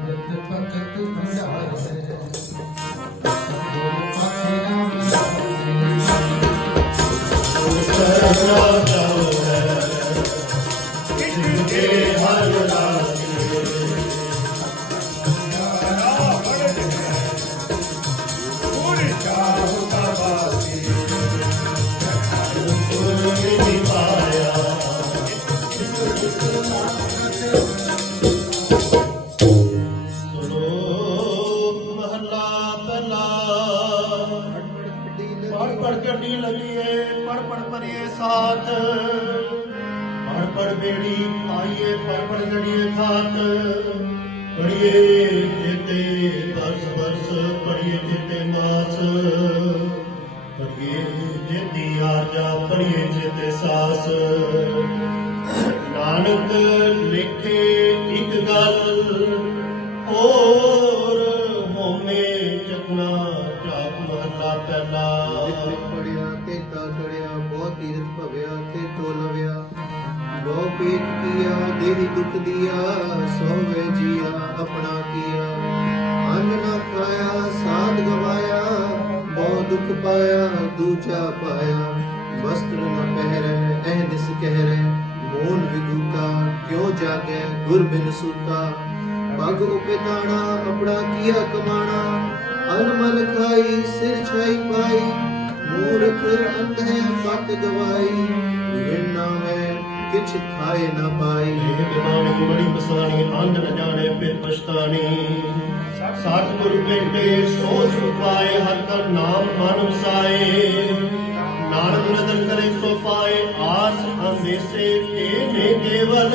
பக்கத்து பக்கத்து ਪੜ ਪਰਿਏ ਸਾਥ। ਪੜ ਪੜ ਬੇੜੀ ਆਈਏ ਪੜ ਪੜ ਲੜੀਏ ਖਾਤ ਪੜੀਏ ਜੇਤੇ ਬਰਸ ਬਰਸ ਪੜੀਏ ਜੇਤੇ ਮਾਸ। ਪੜੀਏ ਜੇਤੀ ਆਜਾ ਪੜੀਏ ਜੇਤੇ ਸਾਸ। ਨਾਨਕ ਮਹਲਾ ਪਹਿਲਾ ਜਿਤ ਪੜਿਆ ਤੇ ਤਾ ਚੜਿਆ, ਬਹੁਤ ਤੀਰਥ ਭਵਿਆ ਤੇ ਤੋ ਲਵਿਆ। ਬਹੁ ਪੀਤ ਕੀਆ, ਦੇਹੀ ਦੁਖ ਦੀਆ ਸੋਵੇ ਜੀਆ, ਆਪਣਾ ਕੀਆ। ਅੰਨ ਨਾ ਖਾਇਆ, ਸਾਧ ਗਵਾਇਆ, ਬਹੁ ਦੁਖ ਪਾਇਆ, ਦੂਜਾ ਪਾਇਆ। ਵਸਤਰ ਨ ਪਹਿਰੈ ਐ ਨਿਸ ਕਹਿਰੈ, ਮੂਲ ਵਿਦੂਤਾ ਕਿਉ ਜਾਗੈ ਗੁਰ ਬਿਨ ਸੂਤਾ ਪਗ ਉਪਿਤਾਣਾ ਆਪਣਾ ਕੀਆ ਕਮਾਣਾ। ਅਨਮਲ ਖਾਈ, ਸਿਰ ਛਾਈ ਪਾਈ, ਮੂਰਖ ਅੰਧ ਹੈ ਗਵਾਈ। ਵਿਣਾ ਹੈ ਕਿਛ ਖਾਏ ਨਾ ਪਾਈ। ਇਹ ਬਿਮਾਨੀ ਬੜੀ ਬਸਾਨੀ ਅੰਧ ਨ ਜਾਣੇ ਫਿਰ ਪਛਤਾਨੀ ਸਤਿਗੁਰ ਭੇਟੇ ਸੋਚ ਉਪਾਏ ਹਰ ਕਾ ਨਾਮ ਮਨ ਵਸਾਏ। ਨਾਨਕ ਨਦਰ ਕਰੇ ਸੋ ਪਾਏ, ਆਸ ਅੰਦੇਸੇ ਤੇ ਨੇ ਕੇਵਲ